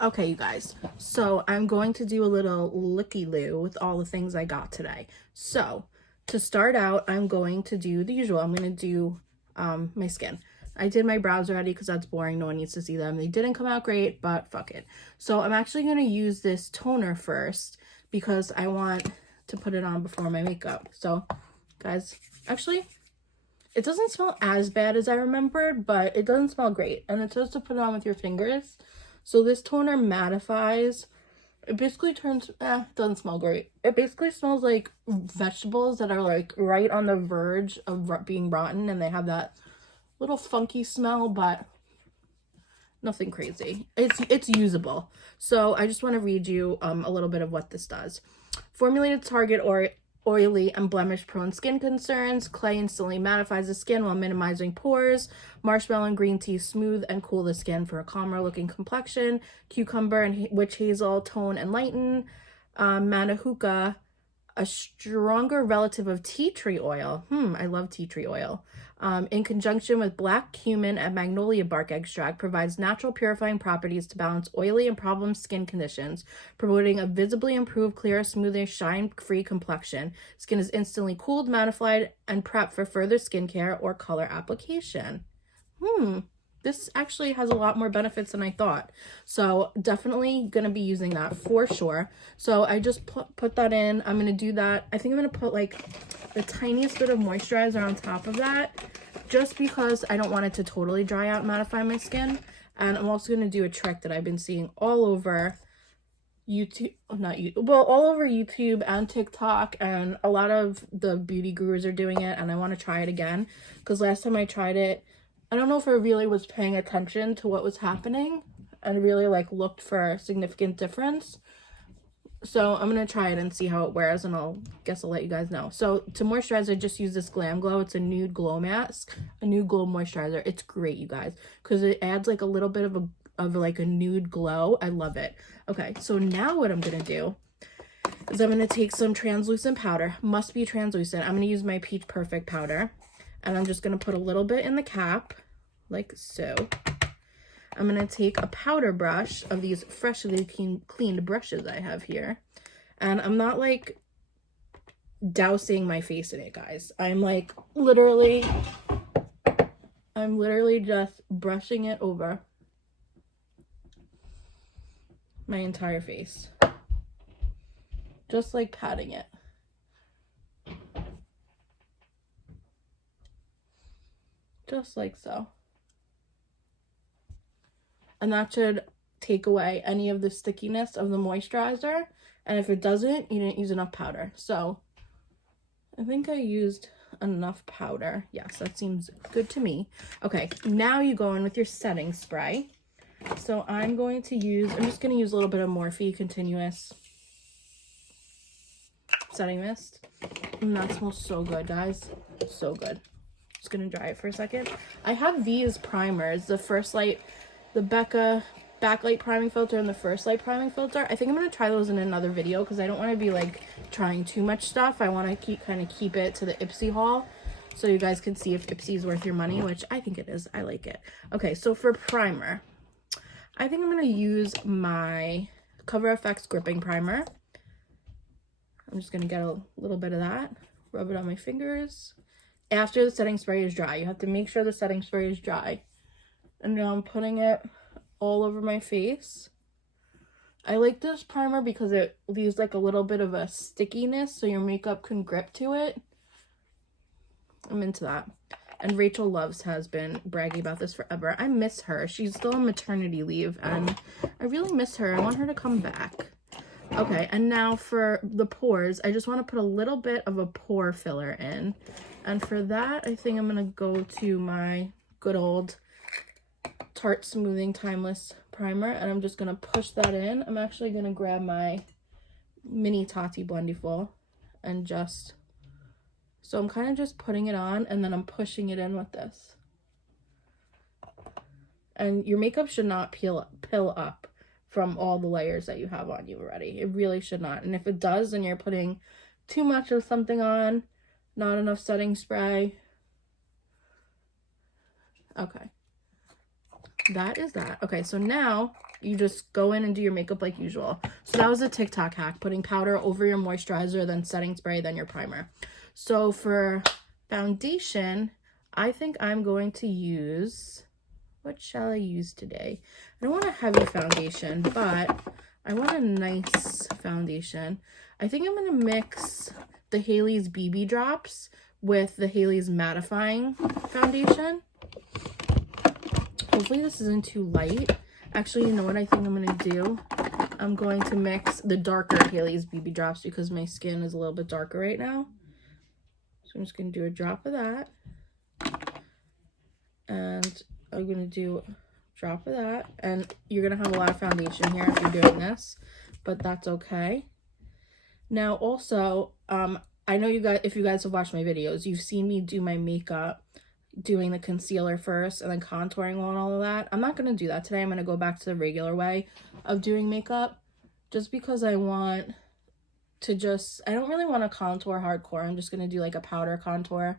Okay, you guys, so I'm going to do a little looky-loo with all the things I got today. So to start out, I'm going to do the usual. I'm going to do my skin. I did my brows already because that's boring. No one needs to see them. They didn't come out great, but fuck it. So I'm actually going to use this toner first because I want to put it on before my makeup. So guys, actually, it doesn't smell as bad as I remembered, but it doesn't smell great. And it says to put it on with your fingers. So this toner mattifies. It basically turns, doesn't smell great. It basically smells like vegetables that are like right on the verge of being rotten, and they have that little funky smell, but nothing crazy. It's usable. So I just want to read you a little bit of what this does. Formulated to target or oily and blemish prone skin concerns. Clay instantly mattifies the skin while minimizing pores. Marshmallow and green tea smooth and cool the skin for a calmer looking complexion. Cucumber and witch hazel tone and lighten. Manuka, a stronger relative of tea tree oil. I love tea tree oil. In conjunction with black cumin and magnolia bark extract, provides natural purifying properties to balance oily and problem skin conditions, promoting a visibly improved, clearer, smoother, shine-free complexion. Skin is instantly cooled, mattified, and prepped for further skincare or color application. This actually has a lot more benefits than I thought. So definitely going to be using that for sure. So I just put that in. I'm going to do that. I think I'm going to put like the tiniest bit of moisturizer on top of that just because I don't want it to totally dry out and mattify my skin. And I'm also going to do a trick that I've been seeing all over YouTube, not YouTube, well, all over YouTube and TikTok, and a lot of the beauty gurus are doing it, and I want to try it again because last time I tried it, I don't know if I really was paying attention to what was happening and really like looked for a significant difference. So I'm going to try it and see how it wears, and I'll let you guys know. So to moisturize, I just use this Glam Glow. It's a nude glow mask, a nude glow moisturizer. It's great, you guys, because it adds like a little bit of a nude glow. I love it. Okay, so now what I'm going to do is I'm going to take some translucent powder. Must be translucent. I'm going to use my Peach Perfect powder. And I'm just going to put a little bit in the cap, like so. I'm going to take a powder brush of these freshly cleaned brushes I have here. And I'm not like dousing my face in it, guys. I'm literally just brushing it over my entire face. Just like patting it. Just like so. And that should take away any of the stickiness of the moisturizer. And if it doesn't, you didn't use enough powder. So I think I used enough powder. Yes, that seems good to me. Okay, now you go in with your setting spray. So I'm just going to use a little bit of Morphe Continuous Setting Mist. And that smells so good, guys. So good. Just gonna dry it for a second. I have these primers, the First Light, the Becca Backlight Priming Filter and the First Light Priming Filter. I think I'm gonna try those in another video because I don't want to be like trying too much stuff. I want to keep it to the Ipsy haul so you guys can see if Ipsy is worth your money, which I think it is. I like it. Okay, so for primer, I think I'm gonna use my Cover FX Gripping Primer. I'm just gonna get a little bit of that, rub it on my fingers. After the setting spray is dry, you have to make sure the setting spray is dry. And now I'm putting it all over my face. I like this primer because it leaves like a little bit of a stickiness so your makeup can grip to it. I'm into that. And Rachel Loves has been bragging about this forever. I miss her. She's still on maternity leave and I really miss her. I want her to come back. Okay, and now for the pores, I just want to put a little bit of a pore filler in. And for that, I think I'm going to go to my good old Tarte Smoothing Timeless Primer. And I'm just going to push that in. I'm actually going to grab my mini Tati Blendiful and just... So I'm kind of just putting it on and then I'm pushing it in with this. And your makeup should not pill up from all the layers that you have on you already. It really should not. And if it does, then you're putting too much of something on, not enough setting spray. Okay. That is that. Okay, so now You just go in and do your makeup like usual. So that was a TikTok hack, putting powder over your moisturizer, then setting spray, then your primer. So for foundation, I think I'm going to use, what shall I use today? I don't want a heavy foundation, but I want a nice foundation. I think I'm going to mix the Haley's BB drops with the Haley's mattifying foundation. Hopefully this isn't too light. Actually, you know what I think I'm going to do? I'm going to mix the darker Haley's BB drops because my skin is a little bit darker right now. So I'm just going to do a drop of that. And I'm going to do a drop of that. And you're going to have a lot of foundation here if you're doing this, but that's okay. Now also, I know you guys, if you guys have watched my videos, you've seen me do my makeup, doing the concealer first and then contouring on all of that. I'm not going to do that today. I'm going to go back to the regular way of doing makeup just because I want to I don't really want to contour hardcore. I'm just going to do like a powder contour.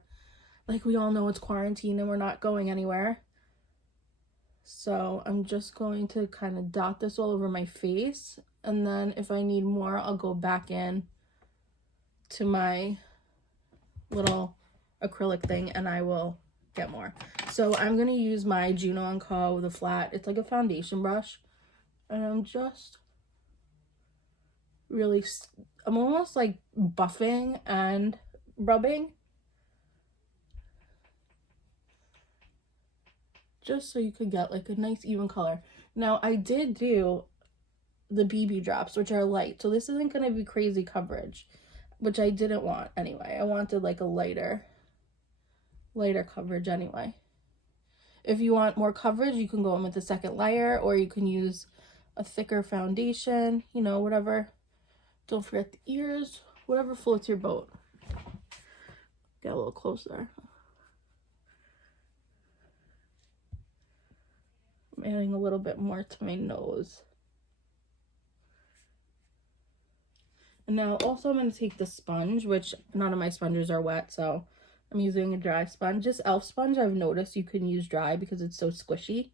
Like we all know it's quarantine and we're not going anywhere. So I'm just going to kind of dot this all over my face. And then if I need more, I'll go back in to my little acrylic thing and I will get more. So I'm going to use my Juno & Co. the flat. It's like a foundation brush. And I'm just really, I'm almost like buffing and rubbing. Just so you could get like a nice even color. Now I did do the BB drops, which are light. So this isn't going to be crazy coverage, which I didn't want anyway. I wanted like a lighter coverage anyway. If you want more coverage, you can go in with the second layer, or you can use a thicker foundation, you know, whatever. Don't forget the ears, whatever floats your boat. Get a little closer. I'm adding a little bit more to my nose. And now also I'm going to take the sponge, which none of my sponges are wet, so I'm using a dry sponge. This e.l.f. sponge, I've noticed you can use dry because it's so squishy.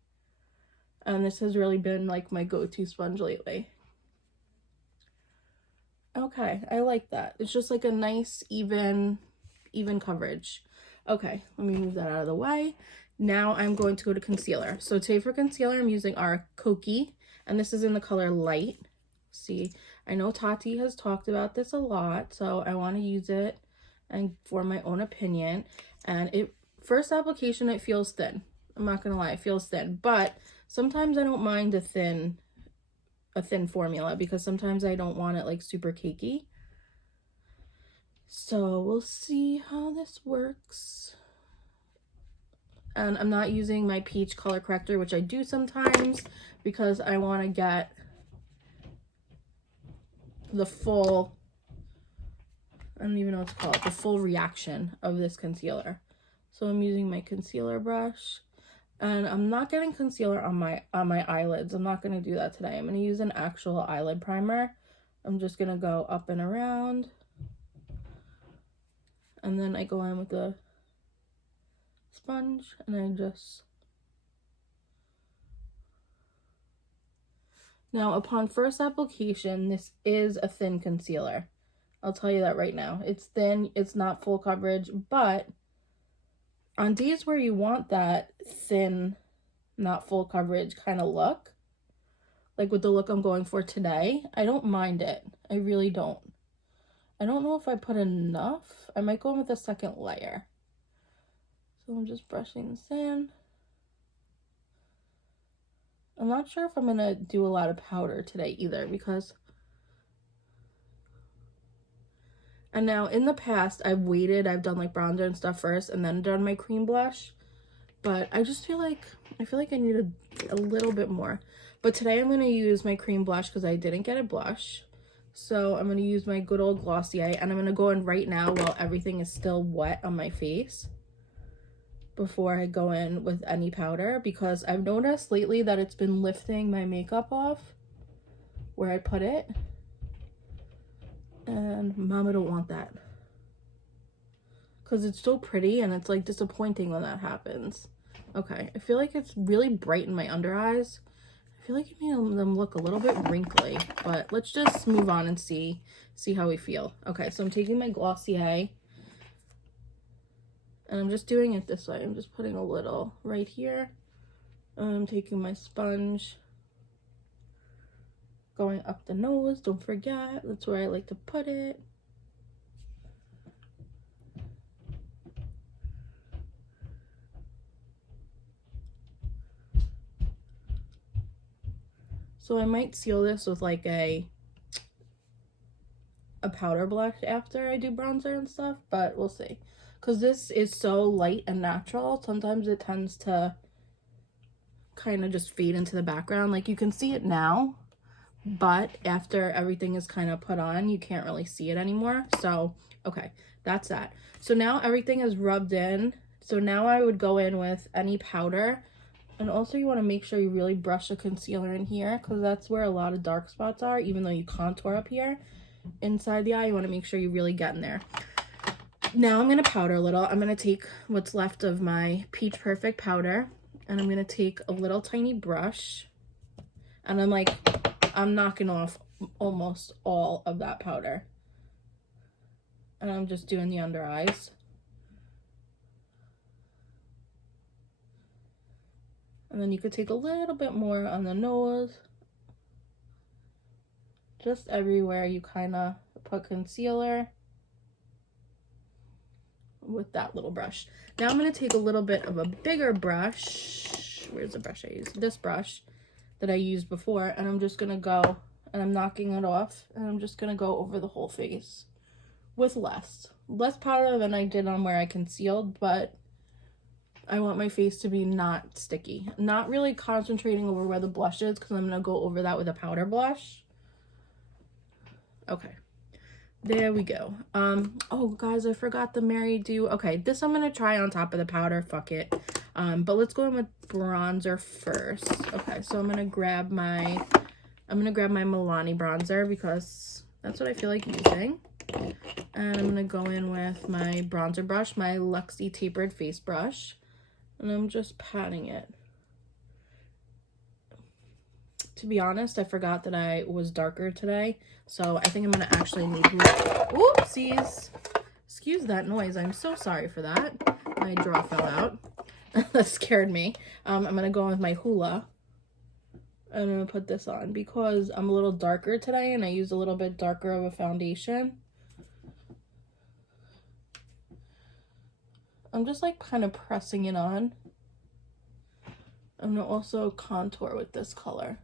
And this has really been like my go-to sponge lately. Okay, I like that. It's just like a nice, even coverage. Okay, let me move that out of the way. Now I'm going to go to concealer. So today for concealer, I'm using our Kokie, and this is in the color Light. See, I know Tati has talked about this a lot, so I want to use it and for my own opinion. And first application, it feels thin. I'm not gonna lie, it feels thin, but sometimes I don't mind a thin formula because sometimes I don't want it like super cakey. So we'll see how this works. And I'm not using my peach color corrector, which I do sometimes because I want to get the full, I don't even know what to call it, the full reaction of this concealer. So I'm using my concealer brush, and I'm not getting concealer on my eyelids. I'm not going to do that today. I'm going to use an actual eyelid primer. I'm just going to go up and around, and then I go in with the sponge and I just, now upon first application, this is a thin concealer. I'll tell you that right now. It's thin, it's not full coverage, but on days where you want that thin, not full coverage kind of look, like with the look I'm going for today, I don't mind it. I really don't. I don't know if I put enough. I might go in with a second layer. So I'm just brushing this in. I'm not sure if I'm going to do a lot of powder today either because... And now in the past, I've done like bronzer and stuff first and then done my cream blush. But I just feel like, I need a little bit more. But today I'm going to use my cream blush because I didn't get a blush. So I'm going to use my good old Glossier, and I'm going to go in right now while everything is still wet on my face before I go in with any powder, because I've noticed lately that it's been lifting my makeup off where I put it. And Mama don't want that because it's so pretty and it's like disappointing when that happens. Okay, I feel like it's really bright in my under eyes. I feel like it made them look a little bit wrinkly, but let's just move on and see how we feel. Okay, so I'm taking my Glossier and I'm just doing it this way. I'm just putting a little right here. I'm taking my sponge, going up the nose. Don't forget, that's where I like to put it. So I might seal this with like a powder blush after I do bronzer and stuff, but we'll see. Because this is so light and natural, sometimes it tends to kind of just fade into the background. Like you can see it now, but after everything is kind of put on, you can't really see it anymore. So, okay, that's that. So now everything is rubbed in. So now I would go in with any powder. And also you want to make sure you really brush the concealer in here because that's where a lot of dark spots are, even though you contour up here. Inside the eye, you want to make sure you really get in there. Now I'm going to powder a little. I'm going to take what's left of my Peach Perfect powder and I'm going to take a little tiny brush and I'm knocking off almost all of that powder. And I'm just doing the under eyes. And then you could take a little bit more on the nose. Just everywhere you kind of put concealer with that little brush. Now I'm going to take a little bit of a bigger brush. Where's the brush I used? This brush that I used before. And I'm just going to go, and I'm knocking it off. And I'm just going to go over the whole face with less powder than I did on where I concealed. But I want my face to be not sticky. Not really concentrating over where the blush is because I'm going to go over that with a powder blush. Okay, there we go. Oh guys, I forgot the Mary Do. Okay, this I'm gonna try on top of the powder, fuck it. But let's go in with bronzer first. Okay, so I'm gonna grab my Milani bronzer because that's what I feel like using. And I'm gonna go in with my bronzer brush, my Luxie tapered face brush, and I'm just patting it. To be honest, I forgot that I was darker today, so I think I'm gonna actually need oopsies. Excuse that noise. I'm so sorry for that. My draw fell out. That scared me. I'm gonna go in with my Hoola. And I'm gonna put this on because I'm a little darker today and I use a little bit darker of a foundation. I'm just like kind of pressing it on. I'm gonna also contour with this color.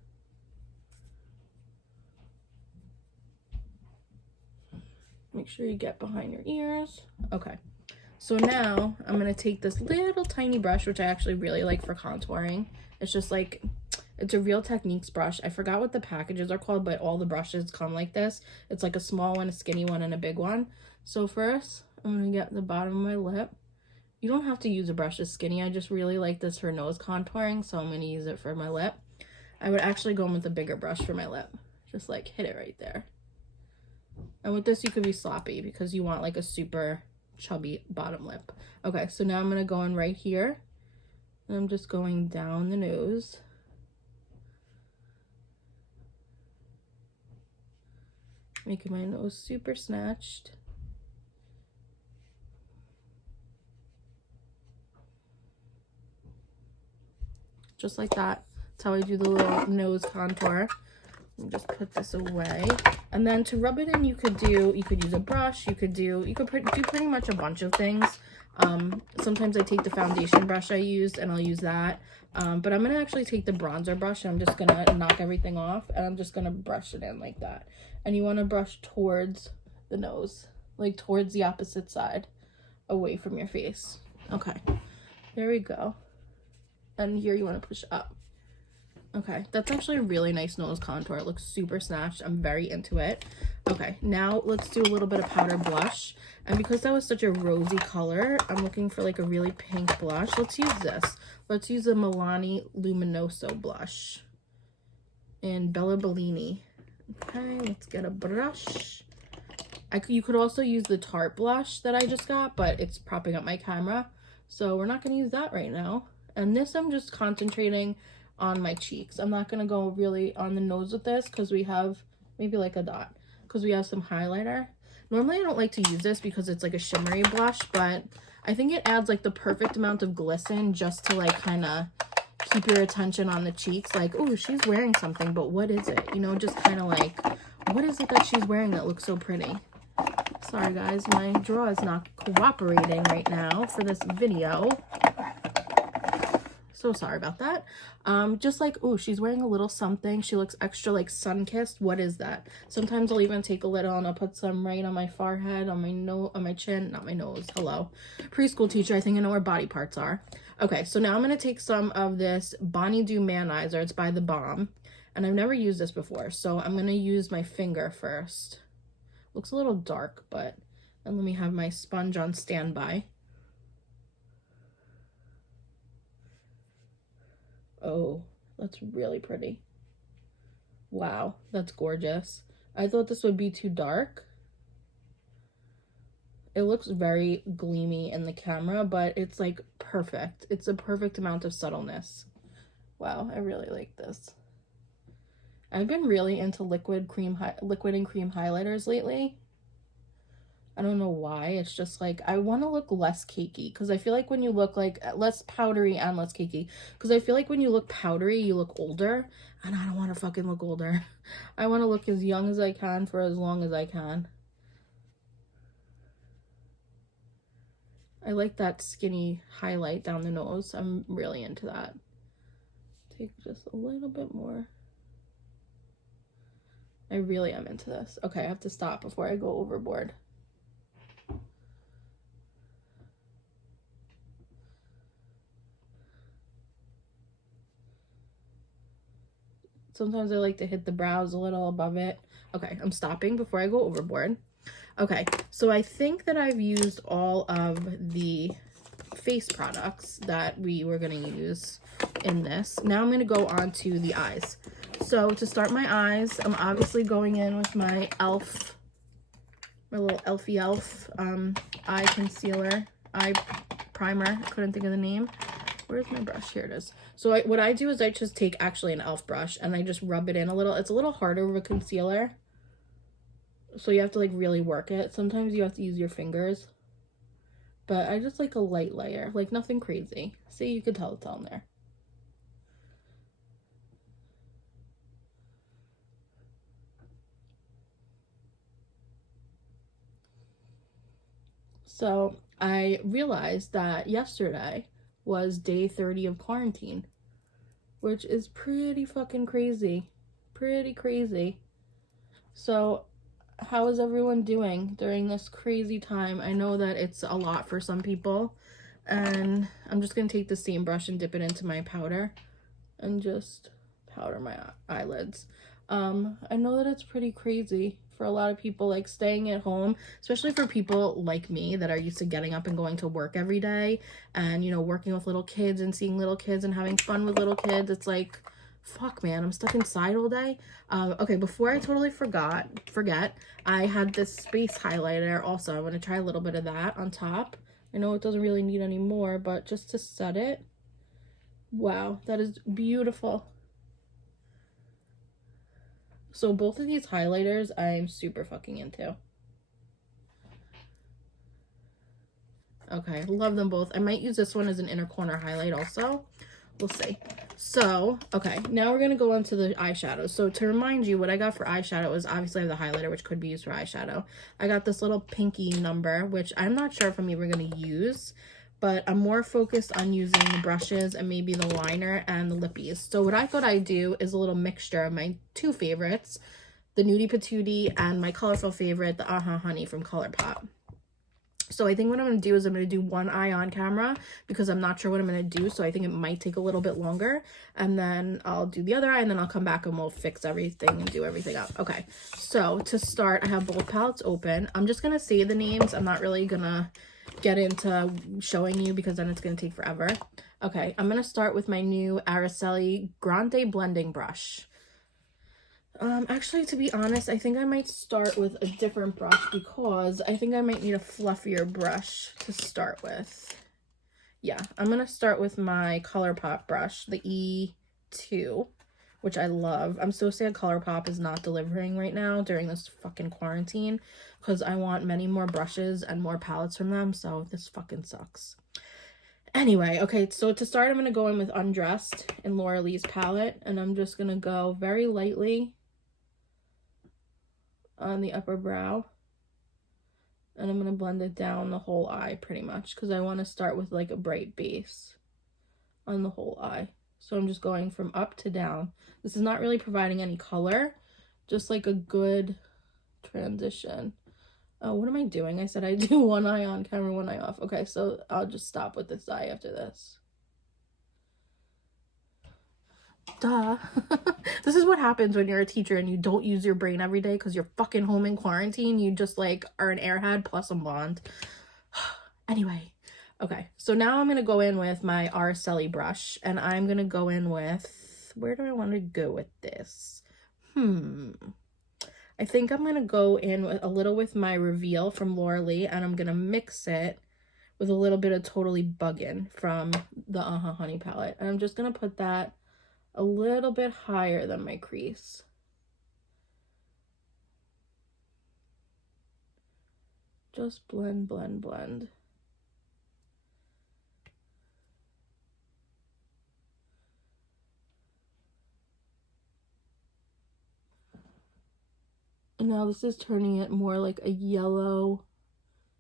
Make sure you get behind your ears. Okay, so now I'm gonna take this little tiny brush, which I actually really like for contouring. It's just like, it's a Real Techniques brush. I forgot what the packages are called, but all the brushes come like this. It's like a small one, a skinny one, and a big one. So first, I'm gonna get the bottom of my lip. You don't have to use a brush that's skinny. I just really like this for nose contouring, so I'm gonna use it for my lip. I would actually go in with a bigger brush for my lip. Just like hit it right there. And with this, you could be sloppy because you want like a super chubby bottom lip. Okay, so now I'm going to go in right here. And I'm just going down the nose. Making my nose super snatched. Just like that. That's how I do the little nose contour. Just put this away, and then to rub it in, you could use a brush. You could do pretty much a bunch of things. Sometimes I take the foundation brush I used and I'll use that, but I'm gonna actually take the bronzer brush and I'm just gonna knock everything off and I'm just gonna brush it in like that. And you want to brush towards the nose, like towards the opposite side, away from your face. Okay, there we go. And here you want to push up. Okay, that's actually a really nice nose contour. It looks super snatched. I'm very into it. Okay, now let's do a little bit of powder blush. And because that was such a rosy color, I'm looking for like a really pink blush. Let's use this. Let's use a Milani Luminoso blush in Bella Bellini. Okay, let's get a brush. You could also use the Tarte blush that I just got, but it's propping up my camera. So we're not going to use that right now. And this I'm just concentrating on my cheeks. I'm not going to go really on the nose with this because we have maybe like a dot because we have some highlighter. Normally I don't like to use this because it's like a shimmery blush, but I think it adds like the perfect amount of glisten just to like kind of keep your attention on the cheeks. Like, oh, she's wearing something, but what is it? You know, just kind of like, what is it that she's wearing that looks so pretty? Sorry guys, my drawer is not cooperating right now for this video. So sorry about that. Just like, oh, she's wearing a little something. She looks extra like sun-kissed. What is that? Sometimes I'll even take a little and I'll put some right on my forehead, on my nose, on my chin, not my nose. Hello. Preschool teacher, I think I know where body parts are. Okay, so now I'm going to take some of this Bonnie Dew Manizer. It's by The Balm. And I've never used this before, so I'm going to use my finger first. Looks a little dark, but... And let me have my sponge on standby. Oh, that's really pretty. Wow, that's gorgeous. I thought this would be too dark. It looks very gleamy in the camera, but it's like perfect. It's a perfect amount of subtleness. Wow, I really like this. I've been really into liquid and cream highlighters lately. I don't know why. It's just like I want to look less cakey because I feel like when you look like less powdery and less cakey, because I feel like when you look powdery you look older, and I don't want to fucking look older. I want to look as young as I can for as long as I can. I like that skinny highlight down the nose. I'm really into that. Take just a little bit more. I really am into this. Okay, I have to stop before I go overboard. Sometimes I like to hit the brows a little above it. Okay, I'm stopping before I go overboard. Okay, so I think that I've used all of the face products that we were going to use in this. Now I'm going to go on to the eyes. So to start my eyes, I'm obviously going in with my e.l.f., my little e.l.f. eye concealer, eye primer. I couldn't think of the name. Where's my brush? Here it is. So what I do is I just take actually an e.l.f. brush and I just rub it in a little. It's a little harder with a concealer, so you have to like really work it. Sometimes you have to use your fingers, but I just like a light layer, like nothing crazy. See, you can tell it's on there. So I realized that yesterday was day 30 of quarantine, which is pretty fucking crazy. Pretty crazy. So how is everyone doing during this crazy time? I know that it's a lot for some people, and I'm just going to take the same brush and dip it into my powder and just powder my eyelids. I know that it's pretty crazy for a lot of people, like staying at home, especially for people like me that are used to getting up and going to work every day and, you know, working with little kids and seeing little kids and having fun with little kids. It's like, fuck, man, I'm stuck inside all day. Okay, before I totally forget, I had this space highlighter also. I'm going to try a little bit of that on top. I know it doesn't really need any more, but just to set it. Wow, that is beautiful. So both of these highlighters I'm super fucking into. Okay, love them both. I might use this one as an inner corner highlight also. We'll see. So, okay, now we're going to go on to the eyeshadows. So to remind you, what I got for eyeshadow is obviously I have the highlighter, which could be used for eyeshadow. I got this little pinky number, which I'm not sure if I'm even going to use, but I'm more focused on using the brushes and maybe the liner and the lippies. So what I thought I'd do is a little mixture of my two favorites, the Nudie Patootie and my colorful favorite, the Honey from ColourPop. So I think what I'm going to do is I'm going to do one eye on camera because I'm not sure what I'm going to do. So I think it might take a little bit longer. And then I'll do the other eye and then I'll come back and we'll fix everything and do everything up. Okay, so to start, I have both palettes open. I'm just going to say the names. I'm not really going to get into showing you because then it's going to take forever. Okay, I'm going to start with my new Araceli Grande Blending Brush. Actually, to be honest, I think I might start with a different brush because I think I might need a fluffier brush to start with. Yeah, I'm going to start with my ColourPop brush, the 2, which I love. I'm so sad ColourPop is not delivering right now during this fucking quarantine because I want many more brushes and more palettes from them, so this fucking sucks. Anyway, okay, so to start, I'm going to go in with Undressed in Laura Lee's palette, and I'm just going to go very lightly on the upper brow, and I'm going to blend it down the whole eye pretty much because I want to start with like a bright base on the whole eye. So I'm just going from up to down. This is not really providing any color, just like a good transition. Oh, what am I doing? I said I do one eye on camera, one eye off. Okay, so I'll just stop with this eye after this. Duh. This is what happens when you're a teacher and you don't use your brain every day because you're fucking home in quarantine. You just like are an airhead plus a blonde. Anyway, okay, so now I'm gonna go in with my Araceli brush, and I'm gonna go in with, where do I want to go with this? I think I'm gonna go in with a little with my Reveal from Laura Lee, and I'm gonna mix it with a little bit of Totally Buggin' from the Honey palette, and I'm just gonna put that a little bit higher than my crease. Just blend, blend, blend. And now this is turning it more like a yellow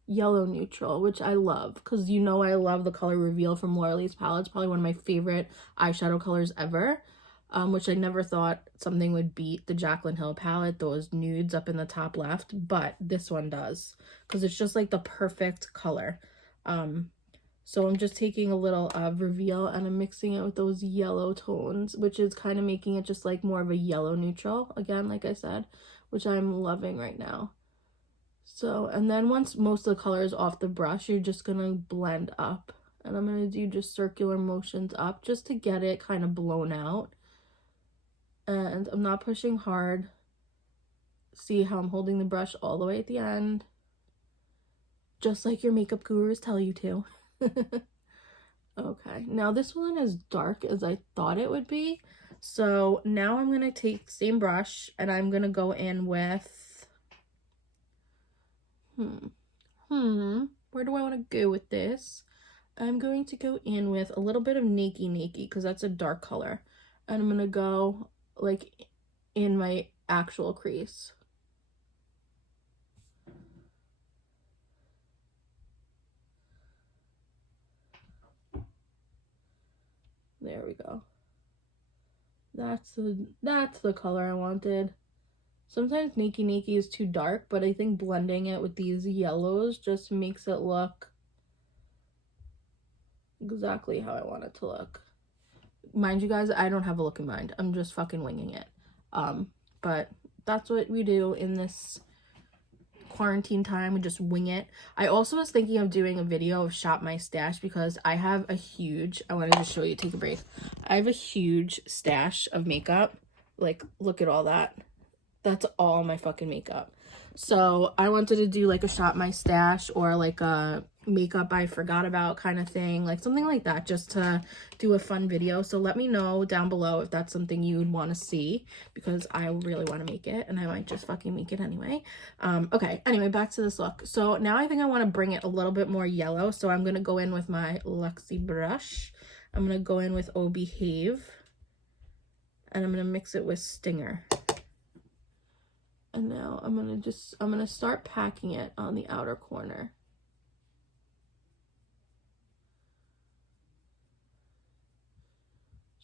neutral, which I love because you know I love the color Reveal from Laura Lee's palette. It's probably one of my favorite eyeshadow colors ever, which I never thought something would beat the Jaclyn Hill palette, those nudes up in the top left, but this one does because it's just like the perfect color. So I'm just taking a little of Reveal and I'm mixing it with those yellow tones, which is kind of making it just like more of a yellow neutral, again, like I said, which I'm loving right now. So, and then once most of the color is off the brush, you're just going to blend up. And I'm going to do just circular motions up just to get it kind of blown out. And I'm not pushing hard. See how I'm holding the brush all the way at the end. Just like your makeup gurus tell you to. Okay, now this one is dark as I thought it would be. So now I'm going to take the same brush and I'm going to go in with, where do I want to go with this? I'm going to go in with a little bit of Nakey Nakey because that's a dark color. And I'm going to go like in my actual crease. There we go. That's the color I wanted. Sometimes Nakey Nakey is too dark, but I think blending it with these yellows just makes it look exactly how I want it to look. Mind you guys, I don't have a look in mind. I'm just fucking winging it. But that's what we do in this quarantine time. We just wing it. I also was thinking of doing a video of Shop My Stash because I have a huge, I want to just show you, take a break. I have a huge stash of makeup. Like, look at all that. That's all my fucking makeup. So I wanted to do like a Shop My Stash or like a makeup I forgot about kind of thing, like something like that, just to do a fun video. So let me know down below if that's something you would want to see because I really want to make it and I might just fucking make it anyway. Okay, anyway, back to this look. So now I think I want to bring it a little bit more yellow. So I'm going to go in with my Luxie brush. I'm going to go in with Oh Behave and I'm going to mix it with Stinger. And now I'm going to start packing it on the outer corner.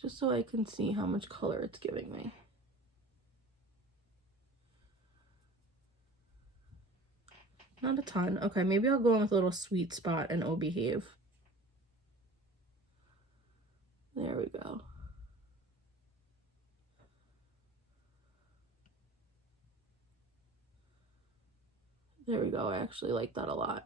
Just so I can see how much color it's giving me. Not a ton. Okay, maybe I'll go in with a little Sweet Spot and Oh Behave. There we go. There we go. I actually like that a lot.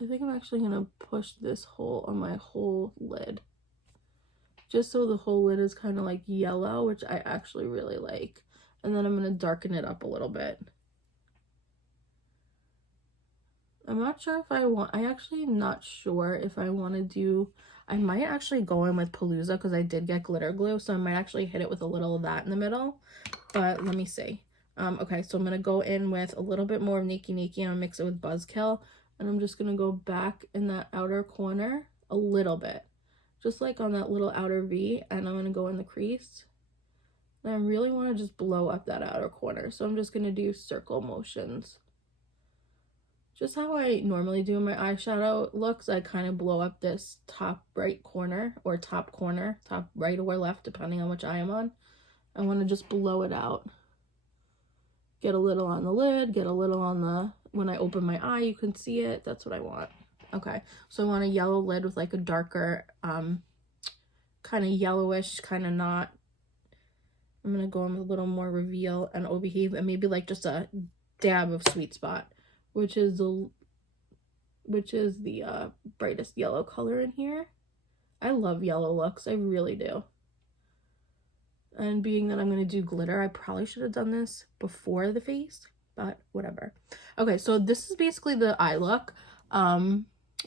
I think I'm actually going to push this hole on my whole lid. Just so the whole lid is kind of like yellow, which I actually really like. And then I'm going to darken it up a little bit. I'm not sure if I actually not sure if I want to do, I might actually go in with Palooza because I did get glitter glue, so I might actually hit it with a little of that in the middle, but let me see. Okay, so I'm going to go in with a little bit more of Nakey Nakey and I'll mix it with Buzzkill, and I'm just going to go back in that outer corner a little bit, just like on that little outer V, and I'm going to go in the crease. And I really want to just blow up that outer corner, so I'm just going to do circle motions. Just how I normally do my eyeshadow looks, I kind of blow up this top right corner, or top corner, top right or left, depending on which eye I'm on. I want to just blow it out. Get a little on the lid, get a little on the, when I open my eye, you can see it. That's what I want. Okay, so I want a yellow lid with like a darker, kind of yellowish, kind of not. I'm going to go in with a little more Reveal and Overheave, and maybe like just a dab of Sweet Spot, which is the brightest yellow color in here. I love yellow looks, I really do. And being that I'm going to do glitter, I probably should have done this before the face, but whatever. Okay, so this is basically the eye look.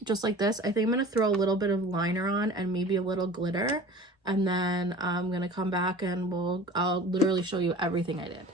Just like this. I think I'm going to throw a little bit of liner on and maybe a little glitter. And then I'm going to come back and I'll literally show you everything I did.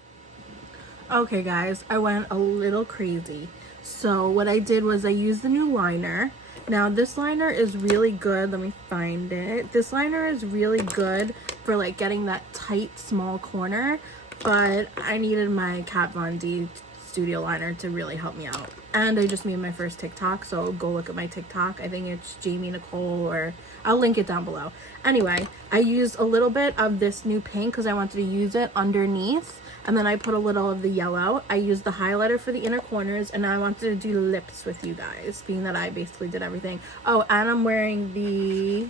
Okay guys, I went a little crazy. So what I did was I used the new liner. Now this liner is really good. Let me find it. This liner is really good for like getting that tight small corner, but I needed my Kat Von D studio liner to really help me out. And I just made my first TikTok, so go look at my TikTok. I think it's Jamie Nicole, or I'll link it down below. Anyway, I used a little bit of this new pink because I wanted to use it underneath. And then I put a little of the yellow. I used the highlighter for the inner corners, and now I wanted to do lips with you guys, being that I basically did everything. Oh, and I'm wearing the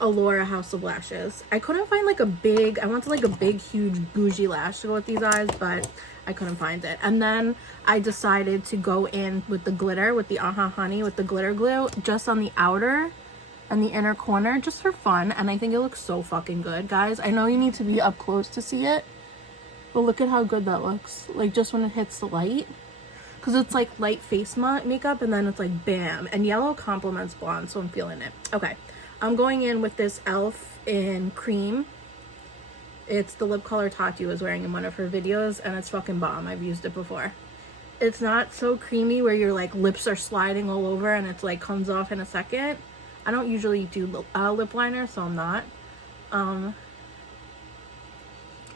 Allura House of Lashes. I couldn't find like a big, I wanted like a big, huge, bougie lash to go with these eyes, but I couldn't find it. And then I decided to go in with the glitter, with the Honey, with the glitter glue, just on the outer and the inner corner, just for fun. And I think it looks so fucking good, guys. I know you need to be up close to see it, but look at how good that looks, like just when it hits the light, because it's like light face makeup, and then it's like bam, and yellow complements blonde, so I'm feeling it. Okay, I'm going in with this e.l.f. in cream. It's the lip color Tati was wearing in one of her videos, and it's fucking bomb. I've used it before. It's not so creamy where your like lips are sliding all over and it's like comes off in a second. I don't usually do lip liner, so I'm not.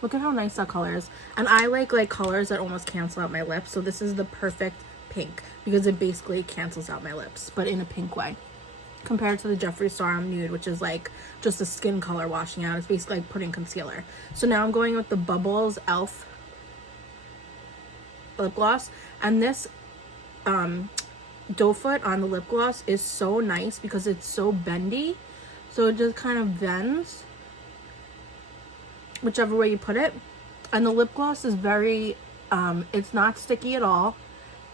Look at how nice that color is. And I like colors that almost cancel out my lips. So this is the perfect pink because it basically cancels out my lips, but in a pink way. Compared to the Jeffree Star Nude, which is like just a skin color washing out. It's basically like putting concealer. So now I'm going with the Bubbles e.l.f. lip gloss. And this doe foot on the lip gloss is so nice because it's so bendy. So it just kind of bends whichever way you put it. And the lip gloss is very it's not sticky at all.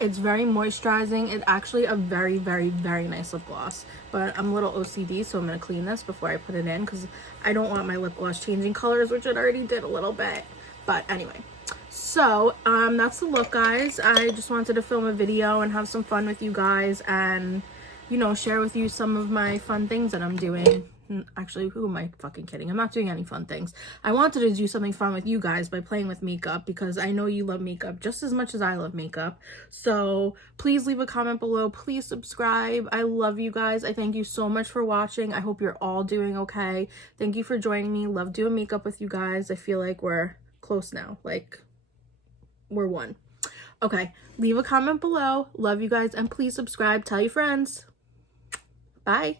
It's very moisturizing. It's actually a very, very, very nice lip gloss, but I'm a little OCD, so I'm going to clean this before I put it in because I don't want my lip gloss changing colors, which it already did a little bit. But anyway, so that's the look, guys. I just wanted to film a video and have some fun with you guys, and you know, share with you some of my fun things that I'm doing. Actually, who am I fucking kidding? I'm not doing any fun things. I wanted to do something fun with you guys by playing with makeup because I know you love makeup just as much as I love makeup. So please leave a comment below. Please subscribe. I love you guys. I thank you so much for watching. I hope you're all doing okay. Thank you for joining me. Love doing makeup with you guys. I feel like we're close now. Like, we're one. Okay, leave a comment below. Love you guys, and please subscribe. Tell your friends. Bye.